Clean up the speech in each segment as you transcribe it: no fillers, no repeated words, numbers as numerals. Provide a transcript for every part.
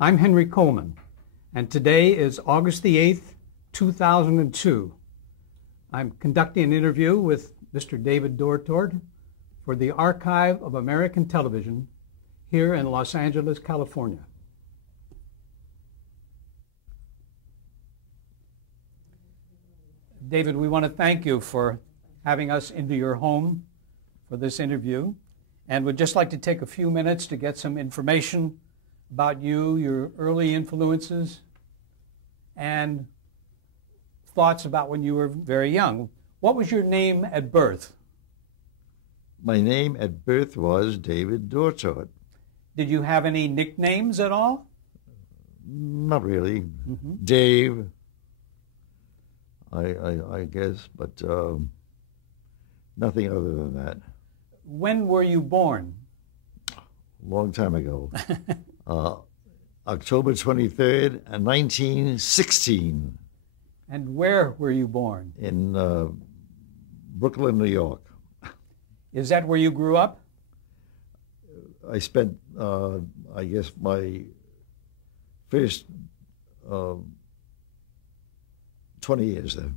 I'm Henry Coleman, and today is August the 8th, 2002. I'm conducting an interview with Mr. David Dortort for the Archive of American Television here in Los Angeles, California. David, we want to thank you for having us into your home for this interview, and would just like to take a few minutes to get some information about you, your early influences, and thoughts about when you were very young. What was your name at birth? My name at birth was David Dortort. Did you have any nicknames at all? Not really. Dave, I guess, but nothing other than that. When were you born? Long time ago. October 23rd, 1916. And where were you born? In Brooklyn, New York. Is that where you grew up? I spent, I guess, my first 20 years there.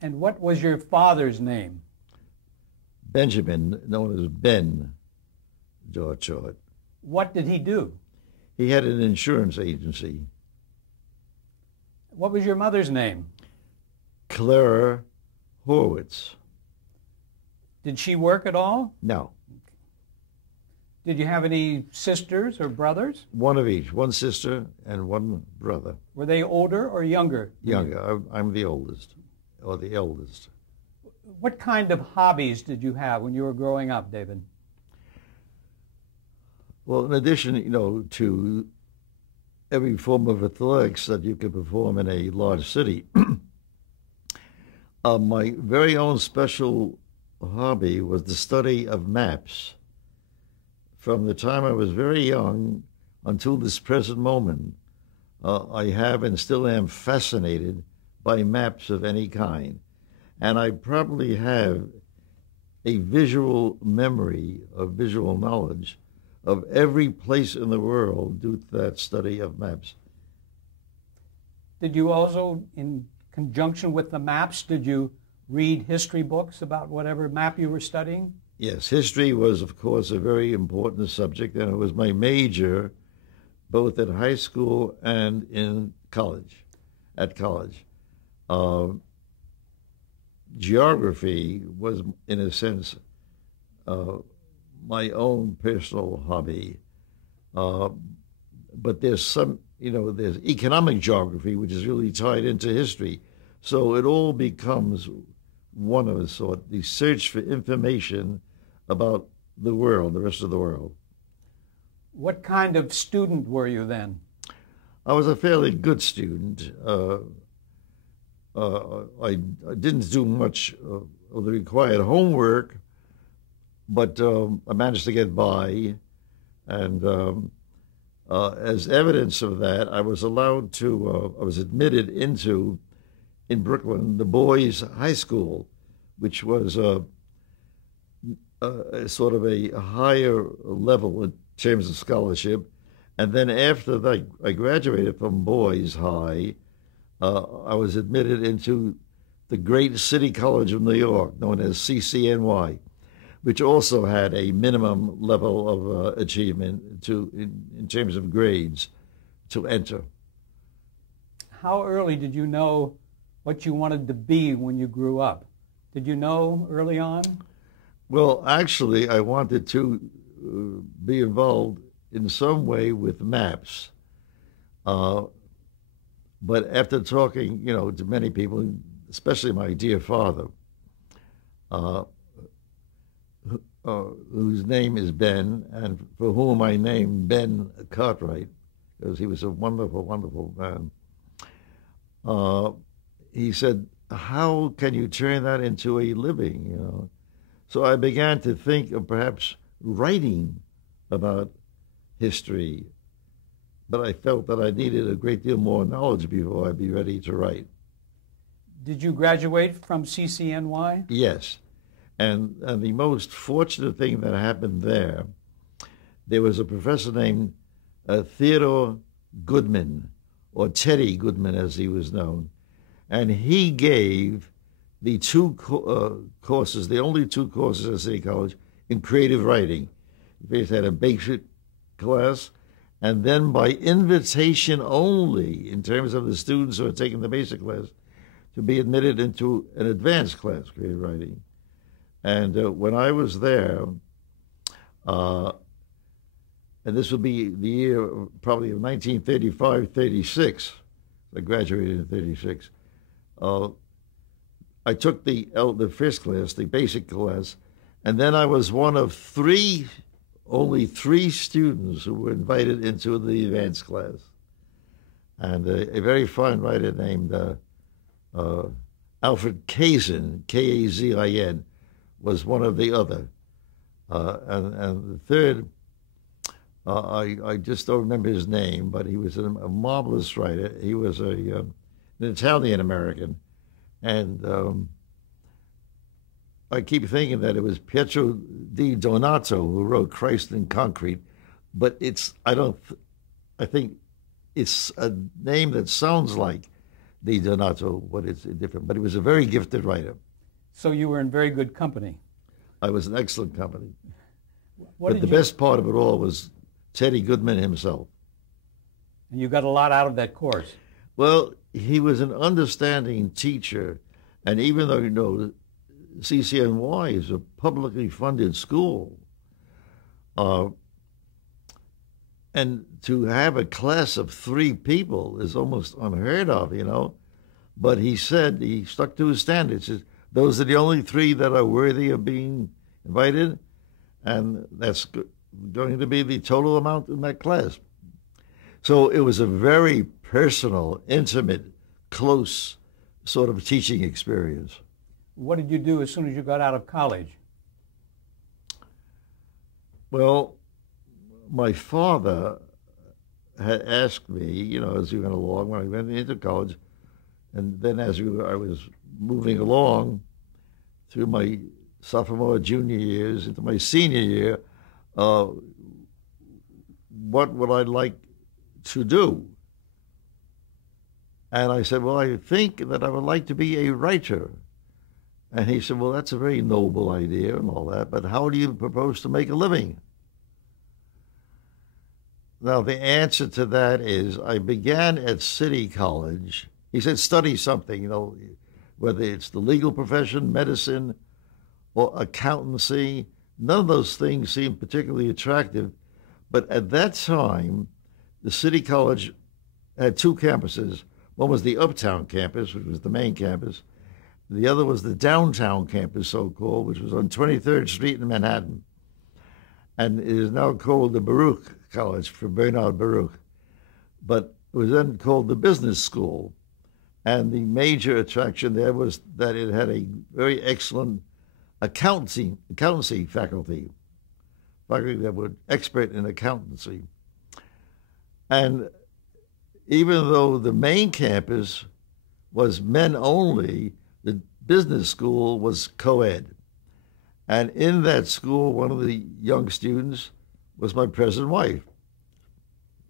And what was your father's name? Benjamin, known as Ben Dortort. What did he do? He had an insurance agency. What was your mother's name? Clara Horwitz. Did she work at all? No. Did you have any sisters or brothers? One of each, one sister and one brother. Were they older or younger? Younger. I'm the oldest, or the eldest. What kind of hobbies did you have when you were growing up, David? Well, in addition, to every form of athletics that you could perform in a large city, my very own special hobby was the study of maps. From the time I was very young until this present moment, I have and still am fascinated by maps of any kind. And I probably have a visual memory of visual knowledge of every place in the world due to that study of maps. Did you also, in conjunction with the maps, did you read history books about whatever map you were studying? Yes, history was, of course, a very important subject, and it was my major both at high school and in college, at college. Geography was, in a sense, my own personal hobby. But there's some, there's economic geography, which is really tied into history. So it all becomes one of a sort, the search for information about the world, the rest of the world. What kind of student were you then? I was a fairly good student. I didn't do much of the required homework, but I managed to get by. And as evidence of that, I was allowed to, I was admitted into, in Brooklyn, the boys' high school, which was sort of a higher level in terms of scholarship. And then after that, I graduated from boys' high. I was admitted into the great city college of New York, known as CCNY, which also had a minimum level of achievement in terms of grades to enter. How early did you know what you wanted to be when you grew up? Did you know early on? Well, actually, I wanted to be involved in some way with maps. But after talking, to many people, especially my dear father, whose name is Ben, and for whom I named Ben Cartwright, because he was a wonderful, wonderful man, he said, how can you turn that into a living, So I began to think of perhaps writing about history, but I felt that I needed a great deal more knowledge before I'd be ready to write. Did you graduate from CCNY? Yes. And the most fortunate thing that happened there was a professor named Theodore Goodman, or Teddy Goodman as he was known. And he gave the two courses, the only two courses at City College, in creative writing. He had a basic class, and then by invitation only, in terms of the students who are taking the basic class, to be admitted into an advanced class, creative writing. And when I was there, and this would be the year probably of 1935, 36, I graduated in 36, I took the first class, the basic class, and then I was one of only three students who were invited into the advanced class. And a very fine writer named Alfred Kazin, Kazin, was one of the other. And the third, I just don't remember his name, but he was a marvelous writer. He was an Italian-American. And I keep thinking that it was Pietro di Donato who wrote Christ in Concrete, but I think it's a name that sounds like di Donato, but it's different. But he was a very gifted writer. So you were in very good company. I was in excellent company. But the best part of it all was Teddy Goodman himself. And you got a lot out of that course. Well, he was an understanding teacher, and even though, CCNY is a publicly funded school, and to have a class of 3 people is almost unheard of, But he stuck to his standards. Those are the only 3 that are worthy of being invited, and that's going to be the total amount in that class. So it was a very personal, intimate, close sort of teaching experience. What did you do as soon as you got out of college? Well, my father had asked me, as we went along, when I went into college, and then as I was moving along through my sophomore, junior years into my senior year, what would I like to do? And I said, well, I think that I would like to be a writer. And he said, well, that's a very noble idea and all that, but how do you propose to make a living? Now, the answer to that is I began at City College. He said, study something, whether it's the legal profession, medicine, or accountancy. None of those things seemed particularly attractive. But at that time, the City College had 2 campuses. One was the Uptown campus, which was the main campus. The other was the downtown campus, so-called, which was on 23rd Street in Manhattan. And it is now called the Baruch College for Bernard Baruch. But it was then called the Business School. And the major attraction there was that it had a very excellent accountancy faculty that were expert in accountancy. And even though the main campus was men only, the business school was co-ed. And in that school, one of the young students was my present wife,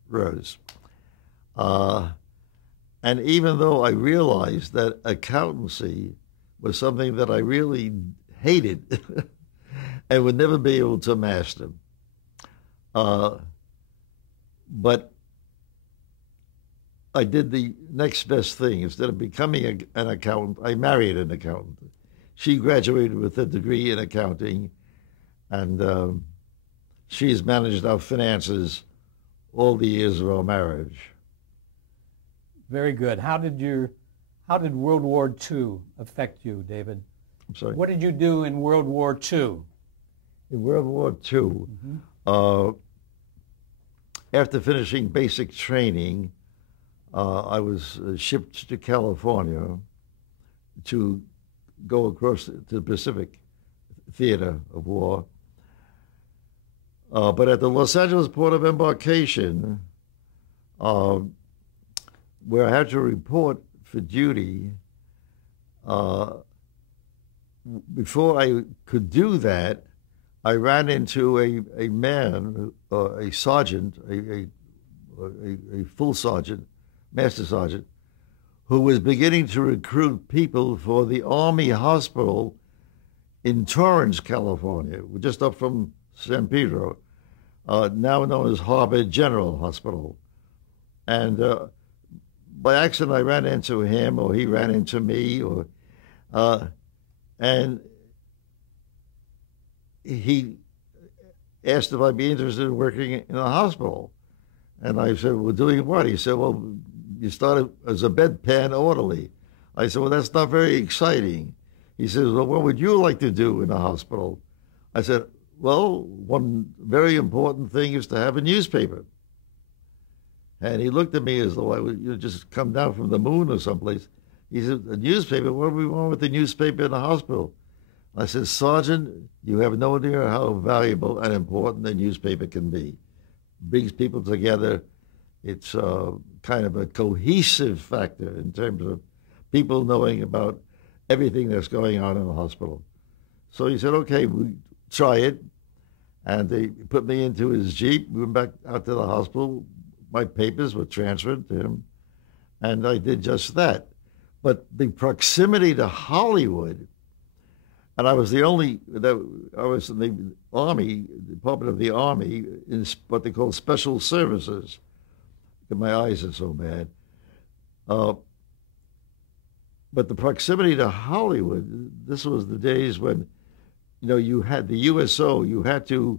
Rose. And even though I realized that accountancy was something that I really hated and would never be able to master, but I did the next best thing. Instead of becoming an accountant, I married an accountant. She graduated with a degree in accounting, and she's managed our finances all the years of our marriage. Very good. How did World War II affect you, David? I'm sorry? What did you do in World War II? In World War II, after finishing basic training, I was shipped to California to go across to the Pacific theater of war. But at the Los Angeles port of embarkation, where I had to report for duty, before I could do that, I ran into a man, a sergeant, a a full sergeant, master sergeant, who was beginning to recruit people for the Army Hospital in Torrance, California, just up from San Pedro, now known as Harbor General Hospital. And by accident, I ran into him, or he ran into me, and he asked if I'd be interested in working in a hospital. And I said, well, doing what? He said, well, you started as a bedpan orderly. I said, well, that's not very exciting. He says, well, what would you like to do in a hospital? I said, well, one very important thing is to have a newspaper. And he looked at me as though I would just come down from the moon or someplace. He said, a newspaper? What do we want with the newspaper in a hospital? I said, Sergeant, you have no idea how valuable and important a newspaper can be. Brings people together. It's kind of a cohesive factor in terms of people knowing about everything that's going on in the hospital. So he said, okay, we try it. And they put me into his Jeep. We went back out to the hospital. My papers were transferred to him. And I did just that. But the proximity to Hollywood, and I was the only, I was in the Army, Department of the Army, in what they call special services. My eyes are so bad. But the proximity to Hollywood, this was the days when, you had the USO, you had to,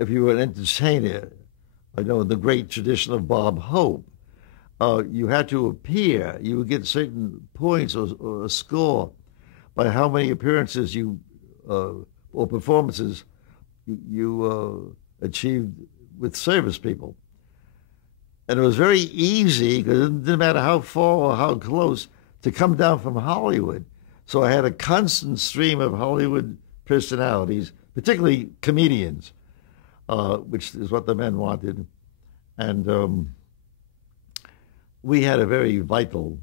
if you were an entertainer, I know in the great tradition of Bob Hope, you had to appear. You would get certain points or a score by how many appearances or performances you achieved with service people. And it was very easy, because it didn't matter how far or how close, to come down from Hollywood. So I had a constant stream of Hollywood personalities, particularly comedians, which is what the men wanted. And we had a very vital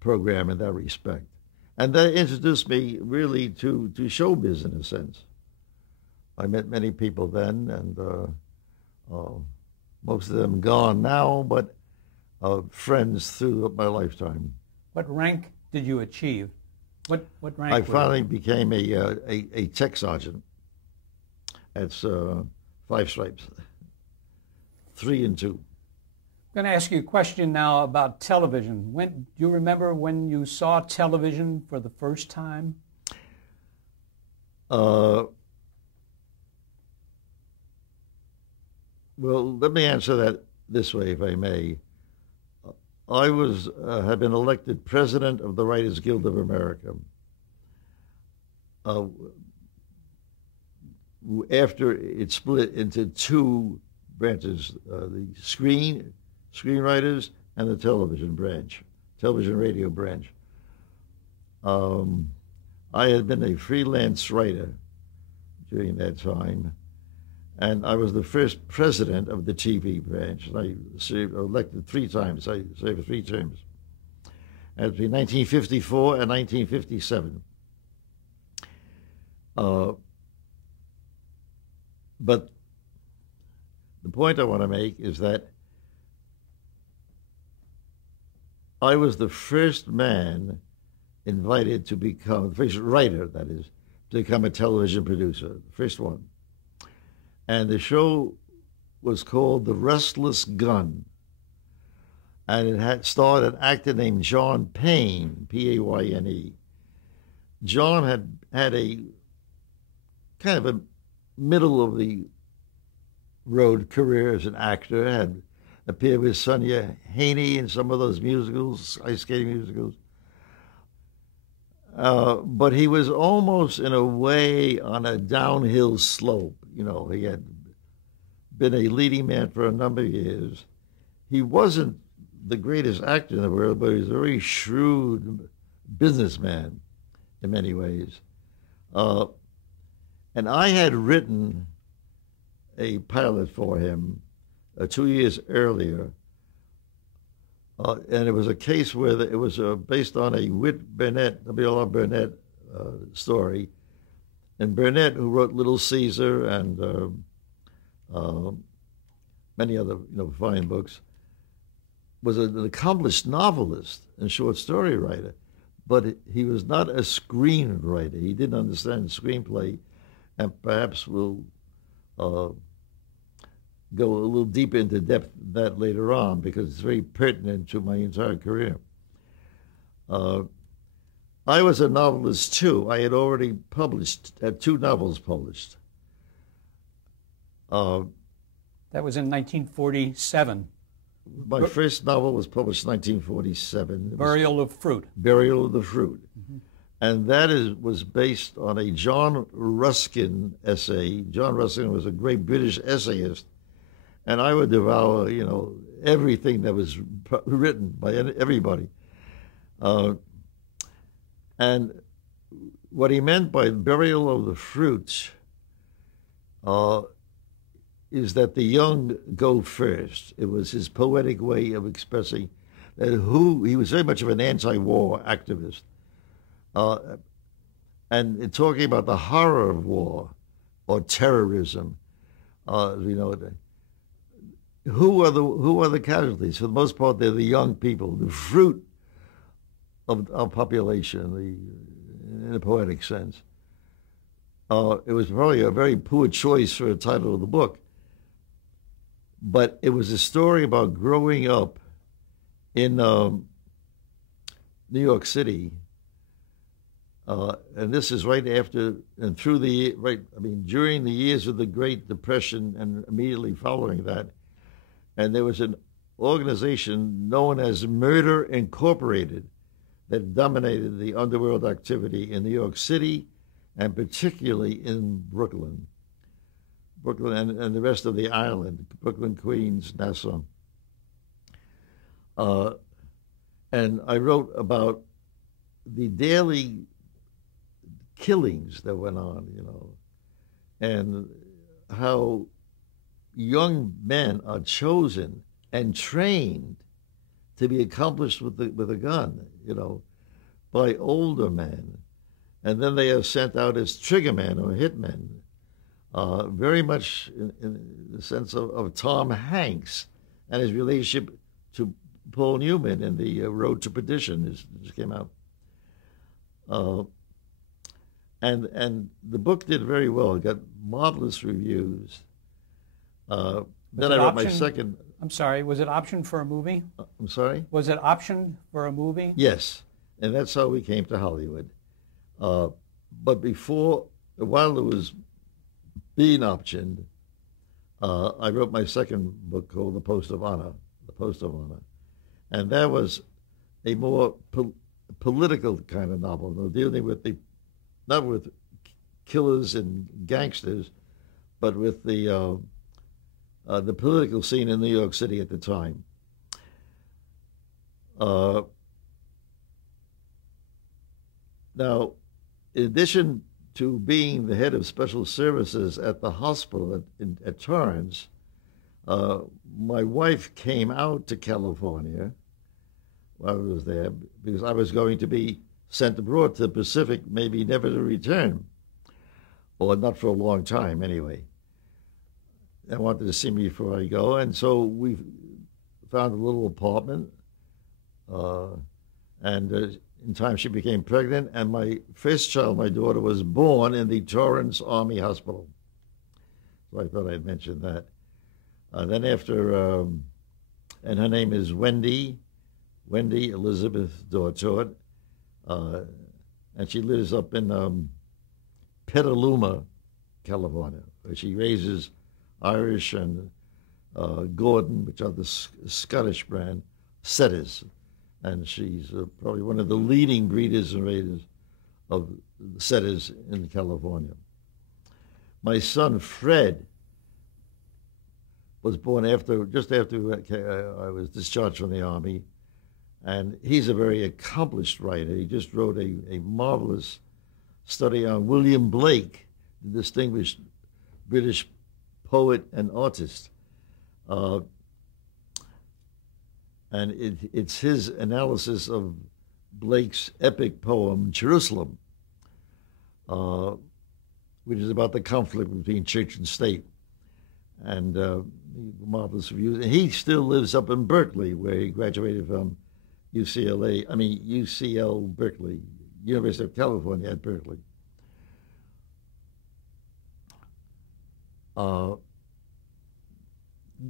program in that respect. And that introduced me really to showbiz in a sense. I met many people then, and most of them gone now, but friends through my lifetime. What rank did you achieve? What rank? I finally became a tech sergeant. That's 5 stripes, 3 and 2. I'm going to ask you a question now about television. Do you remember when you saw television for the first time? Well, let me answer that this way, if I may. I had been elected president of the Writers Guild of America. After it split into 2 branches, the screenwriters and the television radio branch. I had been a freelance writer during that time, and I was the first president of the TV branch. And I served, elected 3 times. I served 3 terms. And between 1954 and 1957. But the point I want to make is that I was the first man invited to become, the first writer, that is, to become a television producer, the first one. And the show was called The Restless Gun. And it had starred an actor named John Payne, P-A-Y-N-E. John had a kind of a middle-of-the-road career as an actor, had appeared with Sonia Haney in some of those musicals, ice skating musicals. But he was almost, in a way, on a downhill slope. He had been a leading man for a number of years. He wasn't the greatest actor in the world, but he was a very shrewd businessman in many ways. And I had written a pilot for him 2 years earlier, and it was a case where it was based on a Whit Burnett, W.L.R. Burnett story. And Burnett, who wrote Little Caesar and uh, many other fine books, was an accomplished novelist and short story writer, but he was not a screenwriter. He didn't understand screenplay, and perhaps we'll go a little deeper into depth that later on because it's very pertinent to my entire career. I was a novelist too. I had already had 2 novels published. That was in 1947. My first novel was published in 1947. Burial of Fruit. Burial of the Fruit. Mm-hmm. And that was based on a John Ruskin essay. John Ruskin was a great British essayist, and I would devour, everything that was written by everybody. And what he meant by Burial of the Fruit is that the young go first. It was his poetic way of expressing that he was very much of an anti-war activist. And talking about the horror of war or terrorism, who are the casualties? For the most part, they're the young people, the fruit of our population, in a poetic sense. It was probably a very poor choice for a title of the book, but it was a story about growing up in New York City. And this is right after and during the years of the Great Depression and immediately following that. And there was an organization known as Murder Incorporated that dominated the underworld activity in New York City and particularly in Brooklyn and the rest of the island, Brooklyn, Queens, Nassau. And I wrote about the daily killings that went on, and how young men are chosen and trained to be accomplished with a gun, by older men, and then they are sent out as triggermen or hitmen, very much in the sense of Tom Hanks and his relationship to Paul Newman in the Road to Perdition just came out. And the book did very well. It got marvelous reviews. Then I wrote my second. I'm sorry, was it optioned for a movie? I'm sorry? Was it optioned for a movie? Yes, and that's how we came to Hollywood. But while it was being optioned, I wrote my second book called The Post of Honor, and that was a more political kind of novel, dealing with not with killers and gangsters, but with the political scene in New York City at the time. Now, in addition to being the head of special services at the hospital at Torrance, my wife came out to California while I was there because I was going to be sent abroad to the Pacific, maybe never to return, or not for a long time anyway. They wanted to see me before I go, and so we found a little apartment, and in time she became pregnant, and my first child, my daughter, was born in the Torrance Army Hospital. So I thought I'd mention that. Then after, and her name is Wendy Elizabeth Dortort, and she lives up in Petaluma, California, where she raises Irish and Gordon, which are the Scottish brand, setters. And she's probably one of the leading breeders and raisers of setters in California. My son, Fred, was born just after I was discharged from the Army. And he's a very accomplished writer. He just wrote a marvelous study on William Blake, the distinguished British poet and artist. And it's his analysis of Blake's epic poem, Jerusalem, which is about the conflict between church and state. and marvelous reviews. And he still lives up in Berkeley, where he graduated from UCL Berkeley, University of California at Berkeley.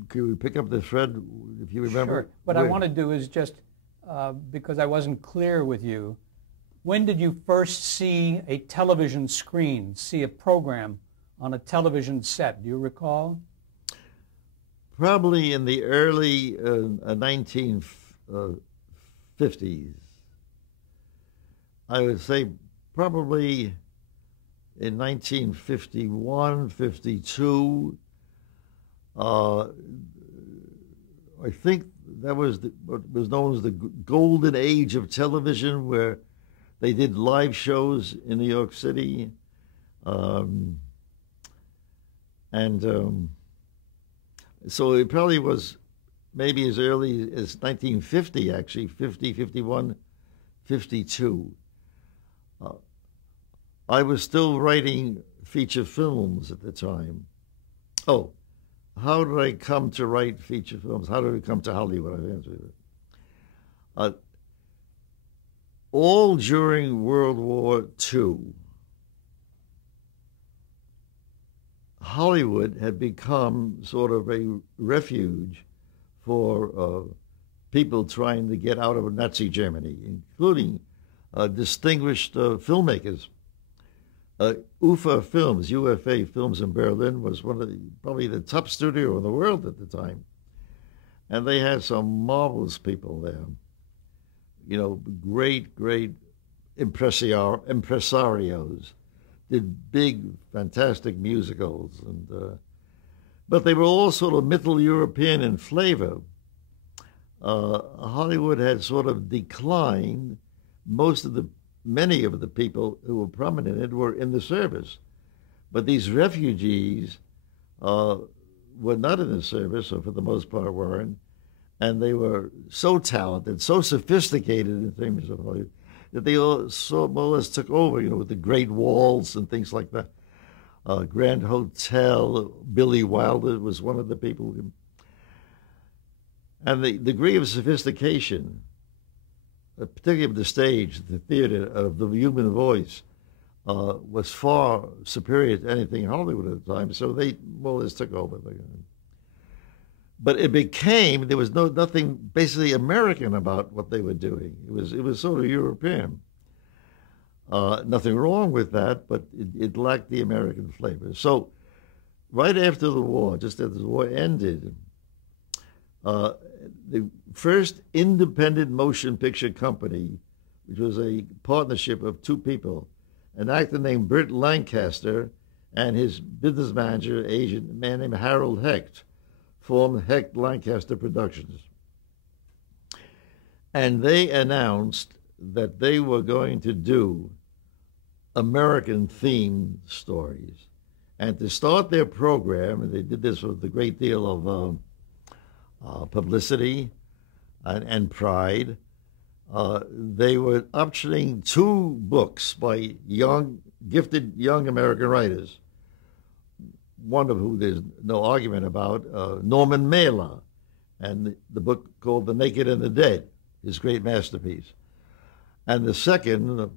Can we pick up the thread, if you remember? Sure. What I want to do is just, because I wasn't clear with you, when did you first see a television screen, see a program on a television set? Do you recall? Probably in the early 1950s. I would say probably in 1951, 52. I think that was what was known as the golden age of television, where they did live shows in New York City. So it probably was maybe as early as 1950, actually, 50, 51, 52. I was still writing feature films at the time. Oh, how did I come to write feature films? How did I come to Hollywood? I've answered it. All during World War II, Hollywood had become sort of a refuge for people trying to get out of Nazi Germany, including distinguished filmmakers. UFA Films in Berlin was one of probably the top studio in the world at the time. And they had some marvelous people there. You know, great impresarios, did big, fantastic musicals. But they were all sort of Middle European in flavor. Hollywood had sort of declined. Many of the people who were prominent in it were in the service. But these refugees were not in the service, or for the most part weren't, and they were so talented, so sophisticated in terms of Hollywood, that they all more or less took over, with the Great Walls and things like that. Grand Hotel, Billy Wilder was one of the people. And the degree of sophistication, particularly of the stage, the theater, of the human voice, was far superior to anything in Hollywood at the time. So they more or less took over. But there was nothing basically American about what they were doing. It was sort of European. Nothing wrong with that, but it lacked the American flavor. So right after the war, just after the war ended, the first independent motion picture company, which was a partnership of two people, an actor named Burt Lancaster and his business manager, agent, a man named Harold Hecht, formed Hecht Lancaster Productions. And they announced that they were going to do American-themed stories. And to start their program, and they did this with a great deal of publicity and pride, they were optioning two books by gifted young American writers, one of whom there's no argument about, Norman Mailer, and the book called The Naked and the Dead, his great masterpiece. And the second,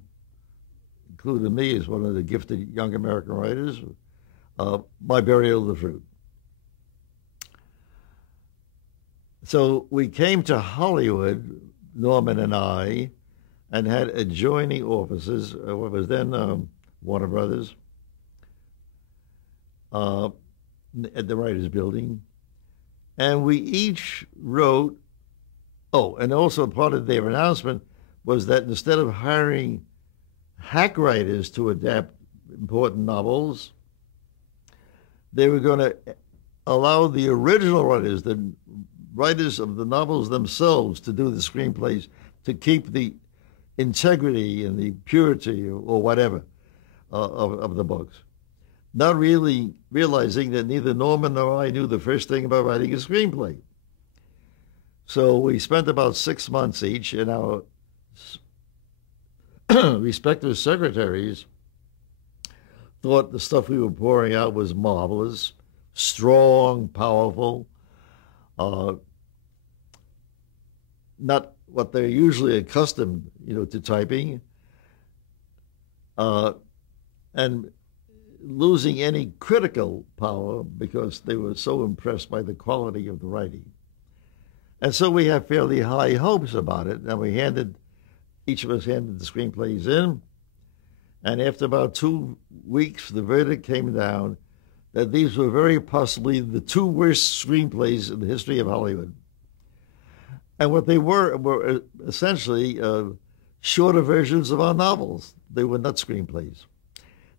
including me as one of the gifted young American writers, My Burial of the Fruit. So we came to Hollywood, Norman and I, and had adjoining offices, what was then Warner Brothers, at the Writers Building. And we each wrote, and also part of their announcement was that instead of hiring hack writers to adapt important novels, they were going to allow the original writers, the writers of the novels themselves, to do the screenplays, to keep the integrity and the purity or whatever of the books. Not really realizing that neither Norman nor I knew the first thing about writing a screenplay. So we spent about 6 months each, and our respective secretaries thought the stuff we were pouring out was marvelous. strong, powerful, not what they're usually accustomed, to typing, and losing any critical power because they were so impressed by the quality of the writing. And so we have fairly high hopes about it. And each of us handed the screenplays in. And after about 2 weeks, the verdict came down that these were very possibly the 2 worst screenplays in the history of Hollywood. And what they were essentially shorter versions of our novels. They were not screenplays.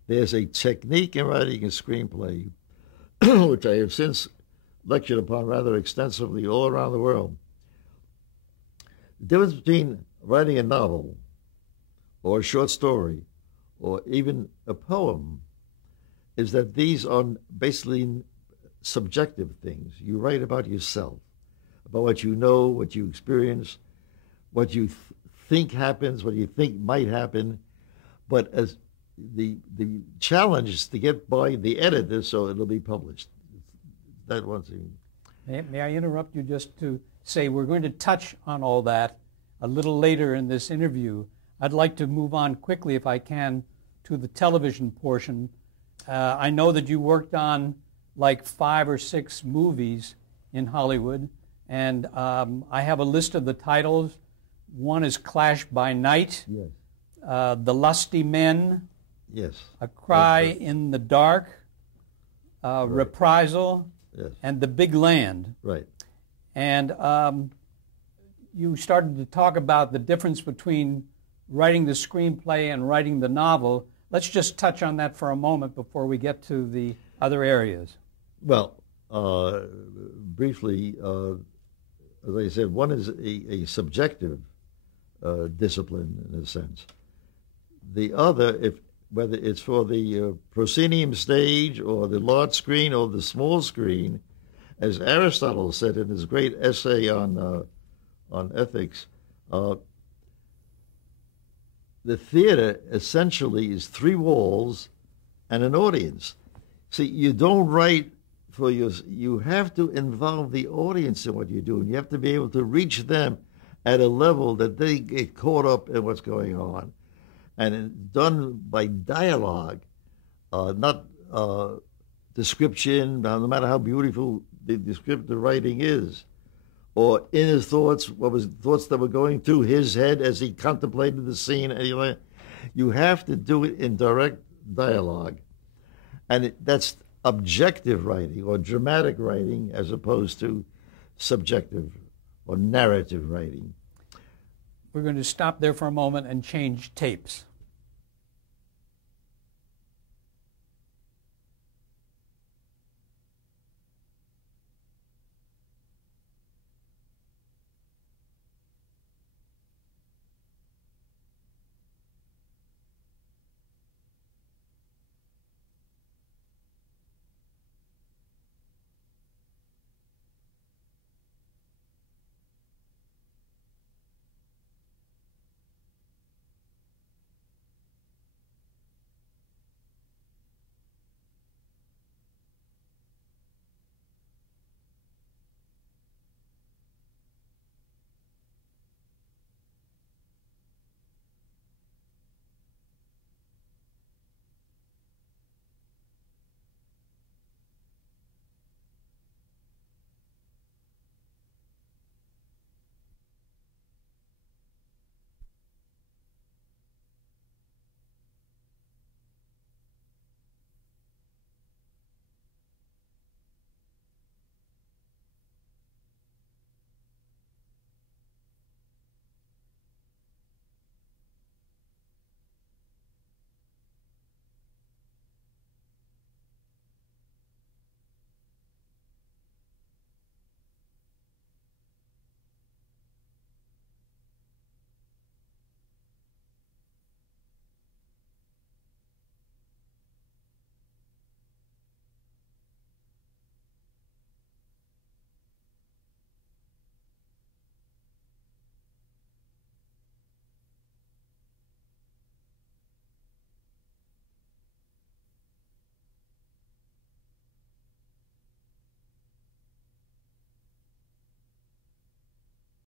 There's a technique in writing a screenplay, which I have since lectured upon rather extensively all around the world. The difference between writing a novel or a short story or even a poem is that these are basically subjective things. You write about yourself, about what you know, what you experience, what you think happens, what you think might happen. But as the challenge is to get by the editor so it'll be published. That one thing. May I interrupt you just to say we're going to touch on all that a little later in this interview. I'd like to move on quickly, if I can, to the television portion. I know that you worked on like 5 or 6 movies in Hollywood, and I have a list of the titles. One is Clash by Night, Yes. The Lusty Men, Yes. A Cry in the Dark, Reprisal, Yes. and The Big Land. Right. And you started to talk about the difference between writing the screenplay and writing the novel. Let's just touch on that for a moment before we get to the other areas. Well, briefly, as I said, one is a subjective discipline in a sense. The other, whether it's for the proscenium stage or the large screen or the small screen, as Aristotle said in his great essay on ethics, the theater essentially is 3 walls and an audience. See, you don't write for you have to involve the audience in what you're doing. You have to be able to reach them at a level that they get caught up in what's going on. And it's done by dialogue, not description, no matter how beautiful the descriptive writing is, or in his thoughts, what was thoughts that were going through his head as he contemplated the scene. Anyway, you have to do it in direct dialogue. And that's objective writing or dramatic writing as opposed to subjective or narrative writing. We're going to stop there for a moment and change tapes.